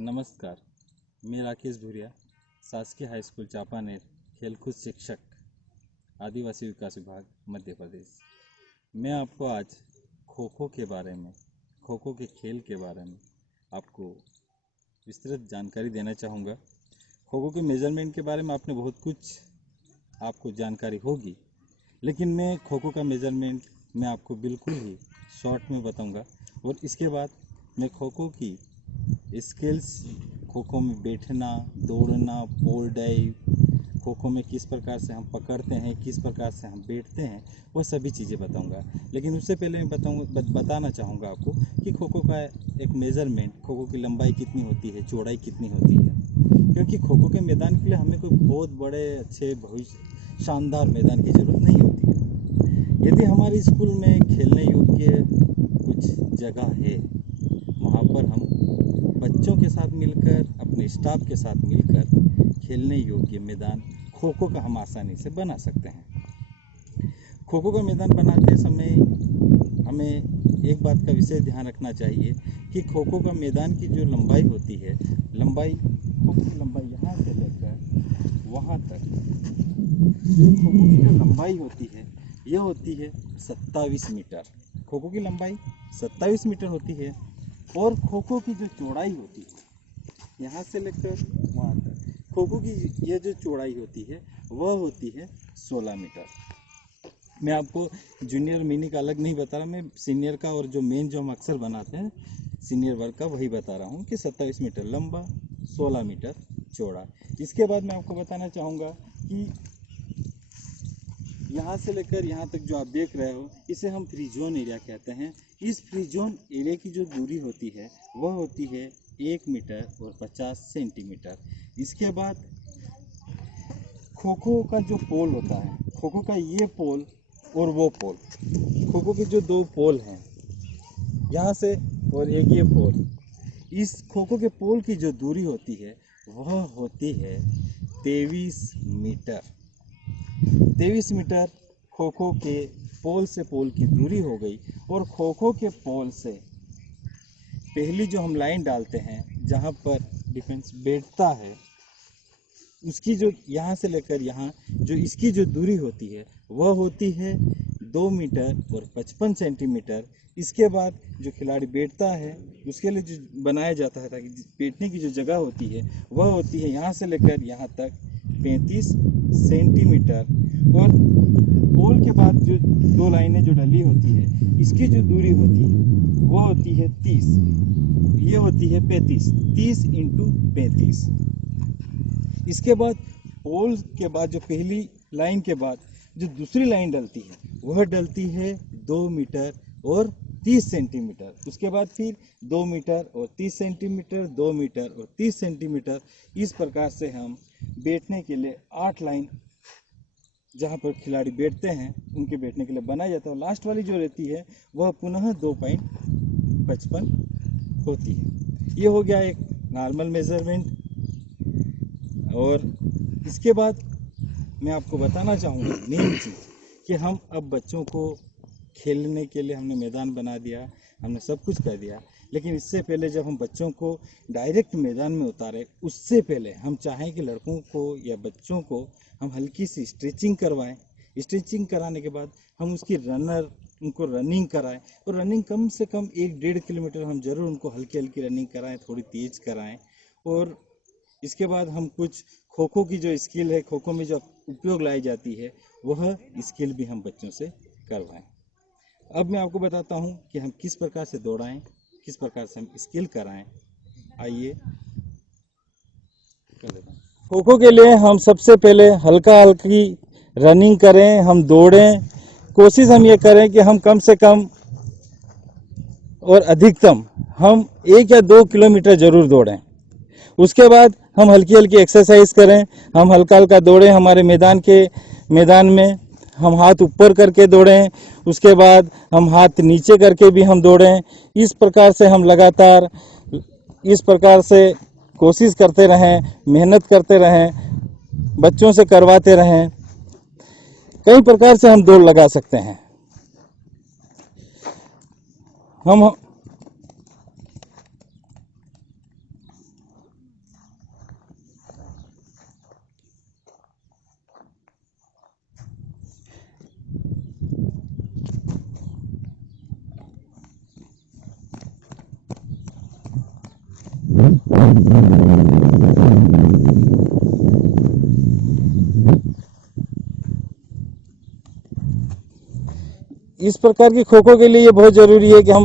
नमस्कार, मैं राकेश भूरिया, शासकीय हाई स्कूल चापानेर, खेलकूद शिक्षक, आदिवासी विकास विभाग, मध्य प्रदेश। मैं आपको आज खो खो के बारे में, खो खो के खेल के बारे में आपको विस्तृत जानकारी देना चाहूँगा। खो खो के मेजरमेंट के बारे में आपने बहुत कुछ आपको जानकारी होगी, लेकिन मैं खो खो का मेजरमेंट मैं आपको बिल्कुल ही शॉर्ट में बताऊँगा। और इसके बाद मैं खो खो की स्किल्स, खो खो में बैठना, दौड़ना, पोल डाइव, खो खो में किस प्रकार से हम पकड़ते हैं, किस प्रकार से हम बैठते हैं, वो सभी चीज़ें बताऊंगा। लेकिन उससे पहले मैं बताना चाहूँगा आपको कि खो खो का एक मेज़रमेंट, खो खो की लंबाई कितनी होती है, चौड़ाई कितनी होती है। क्योंकि खो खो के मैदान के लिए हमें कोई बहुत बड़े अच्छे भविष्य शानदार मैदान की ज़रूरत नहीं होती है। यदि हमारे स्कूल में खेलने योग्य कुछ जगह है, वहाँ पर हम बच्चों के साथ मिलकर, अपने स्टाफ के साथ मिलकर खेलने योग्य मैदान खो खो का हम आसानी से बना सकते हैं। खो खो का मैदान बनाते समय हमें एक बात का विशेष ध्यान रखना चाहिए कि खो खो का मैदान की जो लंबाई होती है, खो खो की लंबाई यहाँ से लेकर वहाँ तक, जो खो खो की जो लंबाई होती है यह होती है 27 मीटर। खो खो की लंबाई 27 मीटर होती है। और खो खो की जो चौड़ाई होती है यहाँ से लेकर वहाँ तक, खो खो की यह जो चौड़ाई होती है वह होती है 16 मीटर। मैं आपको जूनियर मिनी का अलग नहीं बता रहा, मैं सीनियर का और जो मेन जो हम अक्सर बनाते हैं सीनियर वर्ग का वही बता रहा हूँ कि 27 मीटर लंबा, 16 मीटर चौड़ा। इसके बाद मैं आपको बताना चाहूँगा कि यहाँ से लेकर यहाँ तक जो आप देख रहे हो इसे हम फ्री जोन एरिया कहते हैं। इस फ्री जोन एरिया की जो दूरी होती है वह होती है 1 मीटर और 50 सेंटीमीटर। इसके बाद खो खो का जो पोल होता है, खो खो का ये पोल और वो पोल, खो खो के जो दो पोल हैं यहाँ से और एक ये पोल, इस खो खो के पोल की जो दूरी होती है वह होती है 23 मीटर। 23 मीटर खो खो के पोल से पोल की दूरी हो गई। और खो खो के पोल से पहली जो हम लाइन डालते हैं जहाँ पर डिफेंस बैठता है, उसकी जो यहाँ से लेकर यहाँ जो इसकी जो दूरी होती है वह होती है 2 मीटर और 55 सेंटीमीटर। इसके बाद जो खिलाड़ी बैठता है उसके लिए जो बनाया जाता है ताकि बैठने की जो जगह होती है वह होती है यहाँ से लेकर यहाँ तक 35 सेंटीमीटर। और पोल के बाद जो दो लाइनें जो डली होती है इसकी जो दूरी होती है वो होती है 30, ये होती है 35, 30 इंटू 35। इसके बाद पोल के बाद जो पहली लाइन के बाद जो दूसरी लाइन डलती है वह डलती है 2 मीटर और 30 सेंटीमीटर। उसके बाद फिर 2 मीटर और 30 सेंटीमीटर, 2 मीटर और 30 सेंटीमीटर। इस प्रकार से हम बैठने के लिए 8 लाइन जहाँ पर खिलाड़ी बैठते हैं उनके बैठने के लिए बनाया जाता है। और लास्ट वाली जो रहती है वह पुनः 2.55 होती है। ये हो गया एक नॉर्मल मेजरमेंट। और इसके बाद मैं आपको बताना चाहूँगा मेन चीज़ कि हम अब बच्चों को खेलने के लिए हमने मैदान बना दिया, हमने सब कुछ कर दिया, लेकिन इससे पहले जब हम बच्चों को डायरेक्ट मैदान में उतारे उससे पहले हम चाहें कि लड़कों को या बच्चों को हम हल्की सी स्ट्रेचिंग करवाएं। स्ट्रेचिंग कराने के बाद हम उनको रनिंग कराएं। और रनिंग कम से कम 1-1.5 किलोमीटर हम ज़रूर उनको हल्की हल्की रनिंग कराएं, थोड़ी तेज़ कराएं। और इसके बाद हम कुछ खो खो की जो स्किल है, खो खो में जो उपयोग लाई जाती है वह स्किल भी हम बच्चों से करवाएं। अब मैं आपको बताता हूं कि हम किस प्रकार से दौड़ाएं, किस प्रकार से हम स्किल कराएं। आइए खो खो के लिए हम सबसे पहले हल्का हल्की रनिंग करें, हम दौड़ें। कोशिश हम ये करें कि हम कम से कम और अधिकतम हम 1 या 2 किलोमीटर ज़रूर दौड़ें। उसके बाद हम हल्की हल्की एक्सरसाइज करें, हम हल्का हल्का दौड़ें। हमारे मैदान में हम हाथ ऊपर करके दौड़ें, उसके बाद हम हाथ नीचे करके भी हम दौड़ें। इस प्रकार से हम लगातार इस प्रकार से कोशिश करते रहें, मेहनत करते रहें, बच्चों से करवाते रहें। कई प्रकार से हम दौड़ लगा सकते हैं। हम इस प्रकार की खो खो के लिए ये बहुत ज़रूरी है कि हम,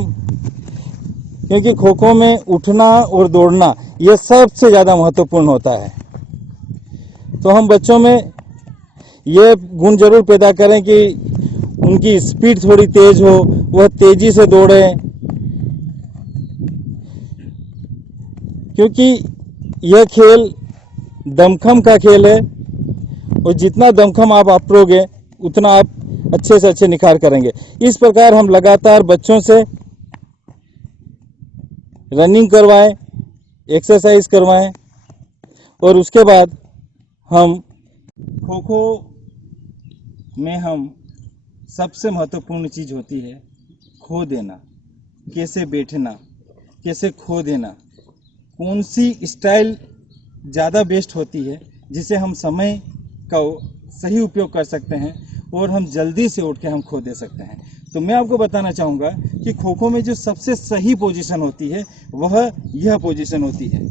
क्योंकि खो खो में उठना और दौड़ना ये सबसे ज़्यादा महत्वपूर्ण होता है। तो हम बच्चों में ये गुण जरूर पैदा करें कि उनकी स्पीड थोड़ी तेज हो, वह तेजी से दौड़ें, क्योंकि यह खेल दमखम का खेल है और जितना दमखम आप वापरोगे उतना आप अच्छे से अच्छे निखार करेंगे। इस प्रकार हम लगातार बच्चों से रनिंग करवाएं, एक्सरसाइज करवाएं और उसके बाद हम खो खो में हम सबसे महत्वपूर्ण चीज़ होती है खो देना, कैसे बैठना, कैसे खो देना, कौन सी स्टाइल ज़्यादा बेस्ट होती है जिसे हम समय का सही उपयोग कर सकते हैं और हम जल्दी से उठ के हम खो दे सकते हैं। तो मैं आपको बताना चाहूँगा कि खो खो में जो सबसे सही पोजीशन होती है वह यह पोजीशन होती है।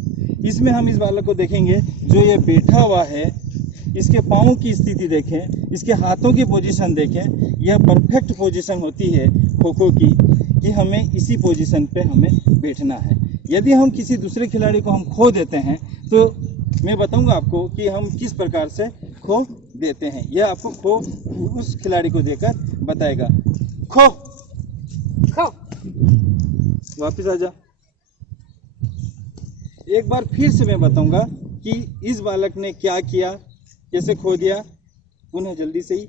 इसमें हम इस बालक को देखेंगे जो ये बैठा हुआ है, इसके पाँव की स्थिति देखें, इसके हाथों की पोजीशन देखें, यह परफेक्ट पोजीशन होती है खो खो की कि हमें इसी पोजीशन पे हमें बैठना है। यदि हम किसी दूसरे खिलाड़ी को हम खो देते हैं तो मैं बताऊंगा आपको कि हम किस प्रकार से खो देते हैं। यह आपको खो उस खिलाड़ी को देकर बताएगा। खो खो, वापिस आ जा। एक बार फिर से मैं बताऊंगा कि इस बालक ने क्या किया, कैसे खो दिया। पुनः जल्दी से ही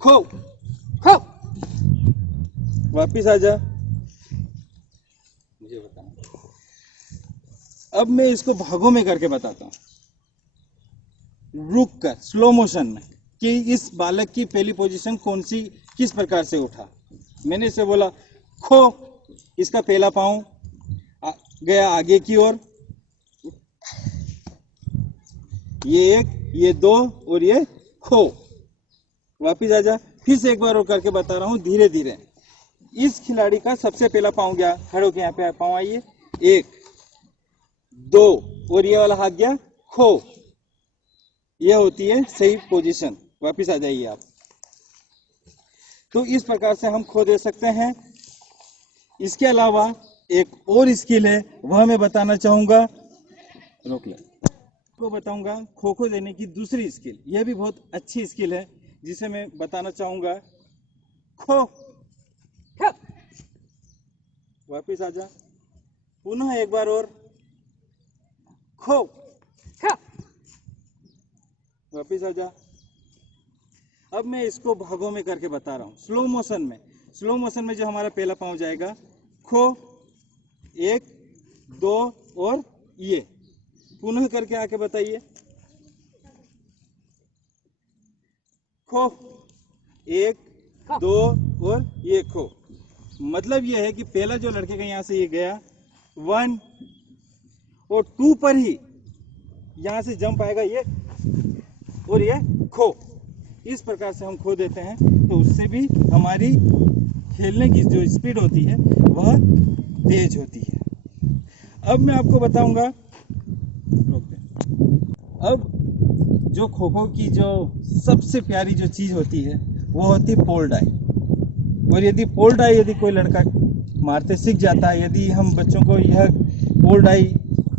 खो खो, वापिस आ जा। मुझे बताना। अब मैं इसको भागों में करके बताता हूँ, रुक कर स्लो मोशन में, कि इस बालक की पहली पोजीशन कौन सी, किस प्रकार से उठा। मैंने इसे बोला खो, इसका पहला पांव गया आगे की ओर, ये एक, ये दो और ये खो। वापिस आ जा। फिर से एक बार और करके बता रहा हूँ धीरे धीरे। इस खिलाड़ी का सबसे पहला पांव गया, खड़े होके यहाँ पे पांव आइए, एक दो और ये वाला हाथ गया खो। यह होती है सही पोजीशन। वापिस आ जाइए आप। तो इस प्रकार से हम खो दे सकते हैं। इसके अलावा एक और स्किल है, वह मैं बताना चाहूंगा। रोक ले, को बताऊंगा खो खो देने की दूसरी स्किल। यह भी बहुत अच्छी स्किल है जिसे मैं बताना चाहूंगा। खो, वापिस आ जा। पुनः एक बार और खो, वापिस आ जा। अब मैं इसको भागों में करके बता रहा हूँ, स्लो मोशन में। स्लो मोशन में जो हमारा पहला पांव जाएगा खो, एक दो और ये। पुनः करके आके बताइए खो, एक दो और ये खो। मतलब ये है कि पहला जो लड़के का यहाँ से ये गया 1 और 2 पर ही यहाँ से जंप आएगा ये और ये खो। इस प्रकार से हम खो देते हैं, तो उससे भी हमारी खेलने की जो स्पीड होती है वह तेज होती है। अब मैं आपको बताऊंगा, अब जो खो खो की जो सबसे प्यारी जो चीज होती है वो होती है पोल डाई। और यदि पोल डाई यदि कोई लड़का मारते सीख जाता है, यदि हम बच्चों को यह पोल डाई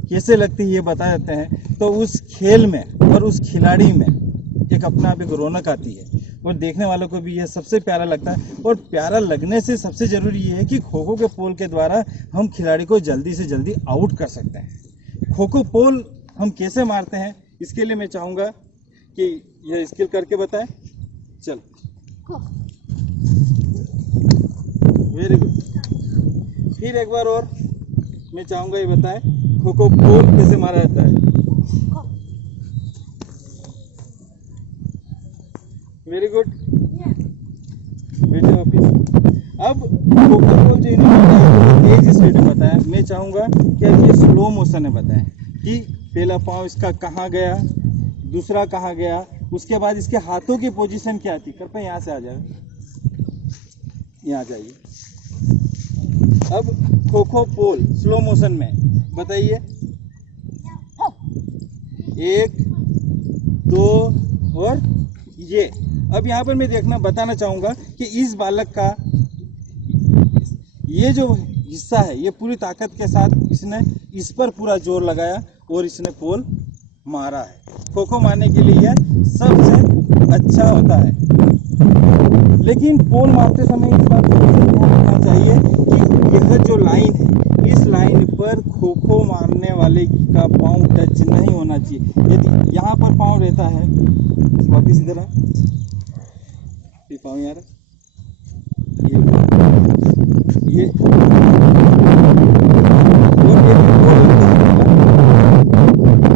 कैसे लगती है ये बता देते हैं, तो उस खेल में और उस खिलाड़ी में एक अपना आप एक रौनक आती है और देखने वालों को भी यह सबसे प्यारा लगता है। और प्यारा लगने से सबसे ज़रूरी ये है कि खो खो के पोल के द्वारा हम खिलाड़ी को जल्दी से जल्दी आउट कर सकते हैं। खो खो पोल हम कैसे मारते हैं, इसके लिए मैं चाहूँगा कि यह स्किल करके बताएं। चल, वेरी गुड। फिर एक बार और मैं चाहूँगा ये बताएं खो खो पोल कैसे मारा जाता है। वेरी गुड, बेटे ऑफिस। अब खो खो पोल जो इन्होंने तेज स्पीड में बताया, मैं चाहूँगा कि अब ये स्लो मोशन में बताएं कि पहला पाँव इसका कहाँ गया, दूसरा कहाँ गया, उसके बाद इसके हाथों की पोजीशन क्या थी। कृपया यहाँ से आ जाए, यहाँ जाइए। अब खो खो पोल स्लो मोशन में बताइए 1 2 और ये। अब यहाँ पर मैं बताना चाहूँगा कि इस बालक का ये जो हिस्सा है ये पूरी ताकत के साथ इसने इस पर पूरा जोर लगाया और इसने पोल मारा है। खो मारने के लिए यह सबसे अच्छा होता है। लेकिन पोल मारते समय इस बात को ध्यान रखना चाहिए कि यह जो लाइन है इस लाइन पर खो मारने वाले का पाँव टच नहीं होना चाहिए। यदि यहाँ पर पाँव रहता है, वापिस इधर आ, ये पाँव यार, ये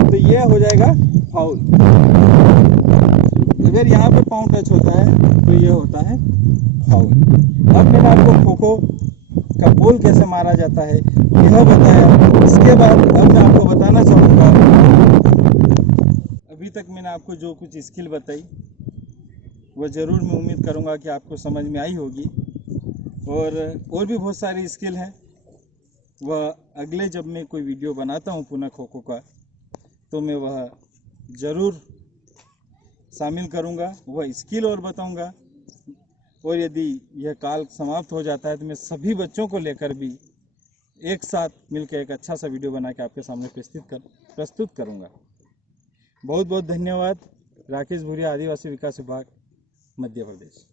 तो ये हो जाएगा फाउल। अगर यहाँ पर पाँव टच होता है तो ये होता है फाउल। अब मैंने आपको खो का पोल कैसे मारा जाता है यह बताया। इसके बाद अब मैं आपको बताना चाहूँगा, अभी तक मैंने आपको जो कुछ स्किल बताई वह ज़रूर मैं उम्मीद करूँगा कि आपको समझ में आई होगी। और भी बहुत सारी स्किल हैं, वह अगले जब मैं कोई वीडियो बनाता हूँ पुनः खो का तो मैं वह ज़रूर शामिल करूँगा, वह स्किल और बताऊँगा। और यदि यह काल समाप्त हो जाता है तो मैं सभी बच्चों को लेकर भी एक साथ मिलकर एक अच्छा सा वीडियो बना के आपके सामने प्रस्तुत करूँगा। बहुत बहुत धन्यवाद। राकेश भूरिया, आदिवासी विकास विभाग, मध्य प्रदेश।